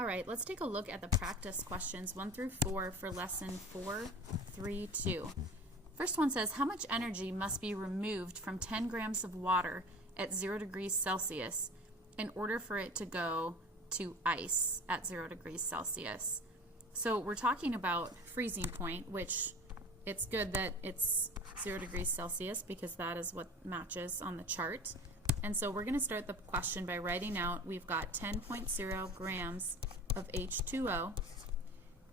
All right, let's take a look at the practice questions 1 through 4 for lesson 4.3.2. First one says, how much energy must be removed from 10 grams of water at 0 degrees Celsius in order for it to go to ice at 0 degrees Celsius? So we're talking about freezing point, which it's good that it's 0 degrees Celsius because that is what matches on the chart. And so we're going to start the question by writing out, we've got 10.0 grams of H2O.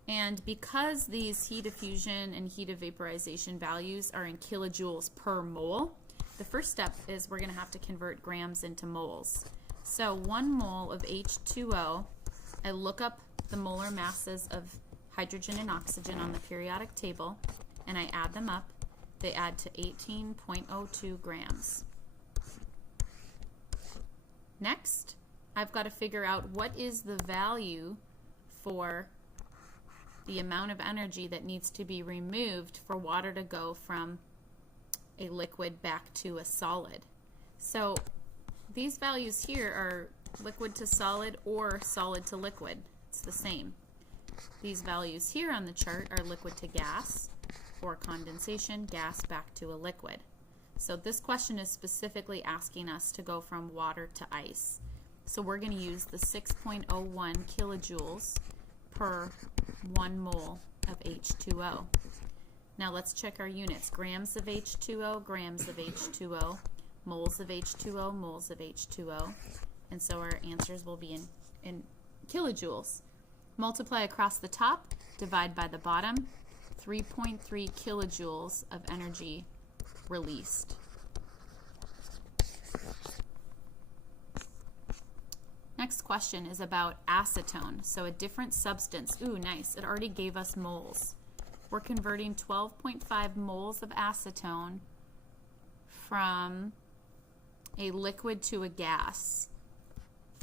And because these heat diffusion and heat of vaporization values are in kilojoules per mole, the first step is we're going to have to convert grams into moles. So 1 mole of H2O, I look up the molar masses of hydrogen and oxygen on the periodic table, and I add them up. They add to 18.02 grams. Next, I've got to figure out what is the value for the amount of energy that needs to be removed for water to go from a liquid back to a solid. So these values here are liquid to solid or solid to liquid. It's the same. These values here on the chart are liquid to gas or condensation, gas back to a liquid. So this question is specifically asking us to go from water to ice. So we're going to use the 6.01 kilojoules per 1 mole of H2O. Now let's check our units. Grams of H2O, grams of H2O, moles of H2O, moles of H2O. And so our answers will be in kilojoules. Multiply across the top, divide by the bottom, 3.3 kilojoules of energy released. Next question is about acetone, so a different substance. Ooh, nice. It already gave us moles. We're converting 12.5 moles of acetone from a liquid to a gas.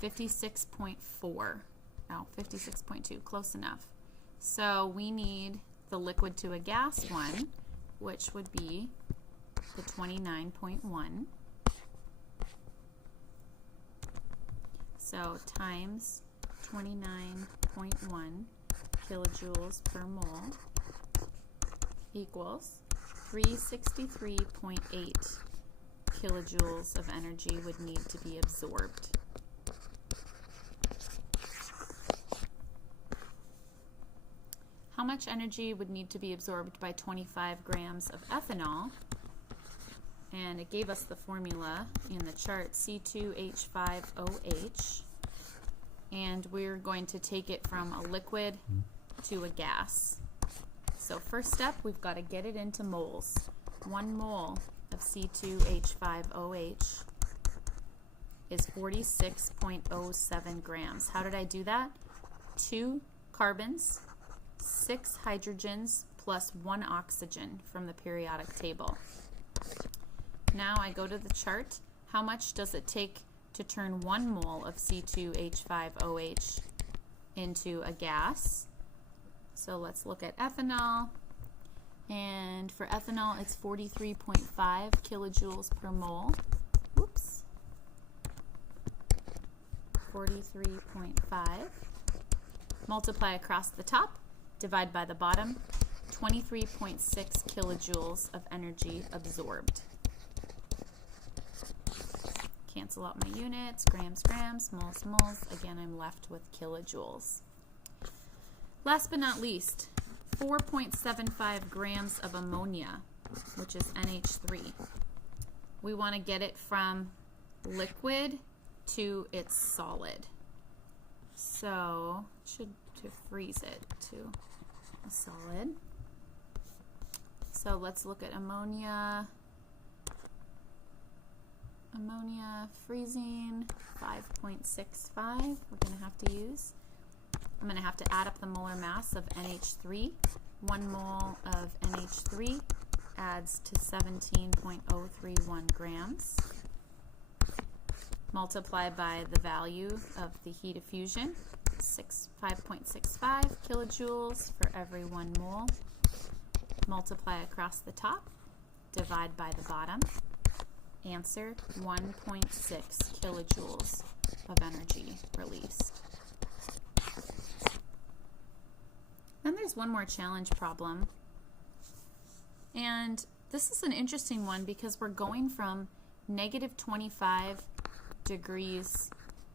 56.4. Oh, 56.2. Close enough. So we need the liquid to a gas one, which would be the 29.1. So times 29.1 kilojoules per mole equals 363.8 kilojoules of energy would need to be absorbed. How much energy would need to be absorbed by 25 grams of ethanol? And it gave us the formula in the chart, C2H5OH. And we're going to take it from a liquid to a gas. So first step, we've got to get it into moles. 1 mole of C2H5OH is 46.07 grams. How did I do that? 2 carbons, 6 hydrogens, plus 1 oxygen from the periodic table. Now I go to the chart. How much does it take to turn 1 mole of C2H5OH into a gas? So let's look at ethanol. And for ethanol, it's 43.5 kilojoules per mole. Whoops. 43.5. Multiply across the top, divide by the bottom, 23.6 kilojoules of energy absorbed. Cancel out my units, grams, grams, moles, moles. Again, I'm left with kilojoules. Last but not least, 4.75 grams of ammonia, which is NH3. We want to get it from liquid to its solid. So, to freeze it to a solid. So let's look at ammonia. Ammonia freezing, 5.65 we're going to have to use. I'm going to have to add up the molar mass of NH3. 1 mole of NH3 adds to 17.031 grams. Multiply by the value of the heat of fusion, 5.65 kilojoules for every 1 mole. Multiply across the top, divide by the bottom. Answer, 1.6 kilojoules of energy released. there's one more challenge problem. And this is an interesting one because we're going from negative 25 degrees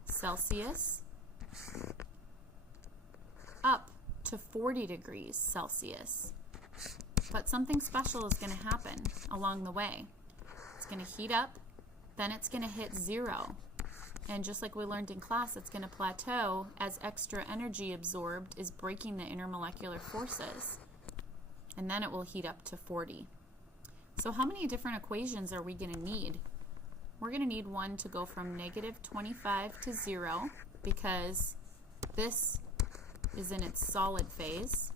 Celsius up to 40 degrees Celsius. But something special is going to happen along the way. It's going to heat up, then it's going to hit 0. And just like we learned in class, it's going to plateau as extra energy absorbed is breaking the intermolecular forces. And then it will heat up to 40. So how many different equations are we going to need? We're going to need one to go from negative 25 to 0 because this is in its solid phase.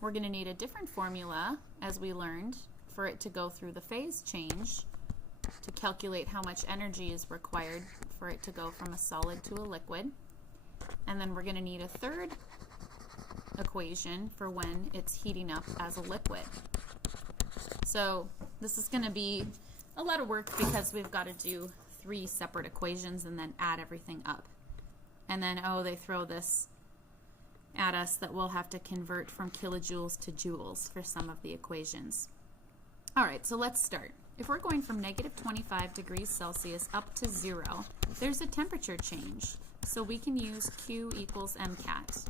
We're going to need a different formula, as we learned, for it to go through the phase change to calculate how much energy is required for it to go from a solid to a liquid. And then we're going to need a third equation for when it's heating up as a liquid. So this is going to be a lot of work because we've got to do 3 separate equations and then add everything up. And then, oh, they throw this at us that we'll have to convert from kilojoules to joules for some of the equations. All right, so let's start. If we're going from negative 25 degrees Celsius up to 0, there's a temperature change. So we can use Q equals MCAT.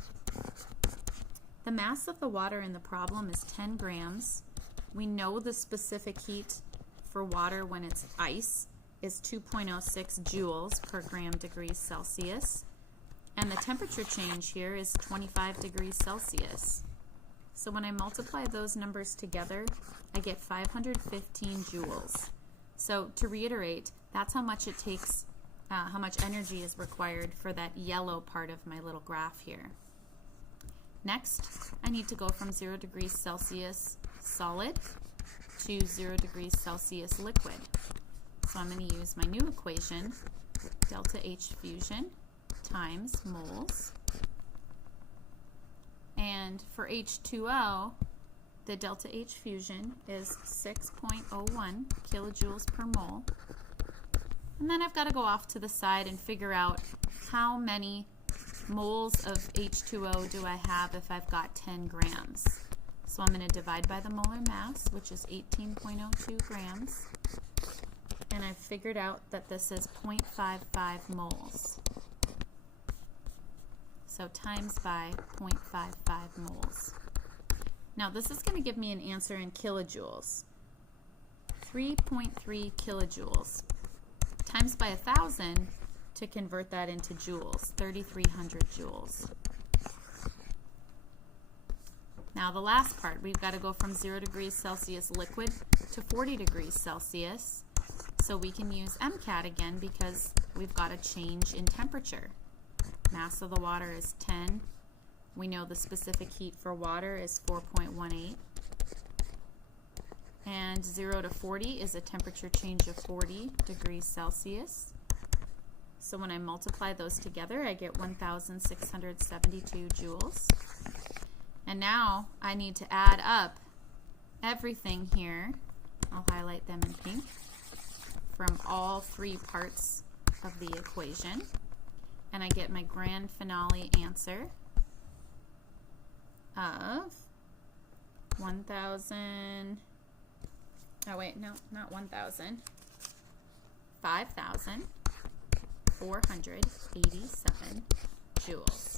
The mass of the water in the problem is 10 grams. We know the specific heat for water when it's ice is 2.06 joules per gram degrees Celsius. And the temperature change here is 25 degrees Celsius. So when I multiply those numbers together, I get 515 joules. So to reiterate, that's how much it takes, how much energy is required for that yellow part of my little graph here. Next, I need to go from 0 degrees Celsius solid to 0 degrees Celsius liquid. So I'm going to use my new equation, delta H fusion times moles. And for H2O, the delta H fusion is 6.01 kilojoules per mole. And then I've got to go off to the side and figure out how many moles of H2O do I have if I've got 10 grams. So I'm going to divide by the molar mass, which is 18.02 grams. And I've figured out that this is 0.55 moles. So times by 0.55 moles. Now this is going to give me an answer in kilojoules. 3.3 kilojoules. Times by 1,000 to convert that into joules, 3,300 joules. Now the last part, we've got to go from 0 degrees Celsius liquid to 40 degrees Celsius. So we can use MCAT again because we've got a change in temperature. Mass of the water is 10. We know the specific heat for water is 4.18. And 0 to 40 is a temperature change of 40 degrees Celsius. So when I multiply those together, I get 1,672 joules. And now I need to add up everything here. I'll highlight them in pink from all 3 parts of the equation. And I get my grand finale answer of 1,000, oh wait, no, not 1,000, 5,487 joules.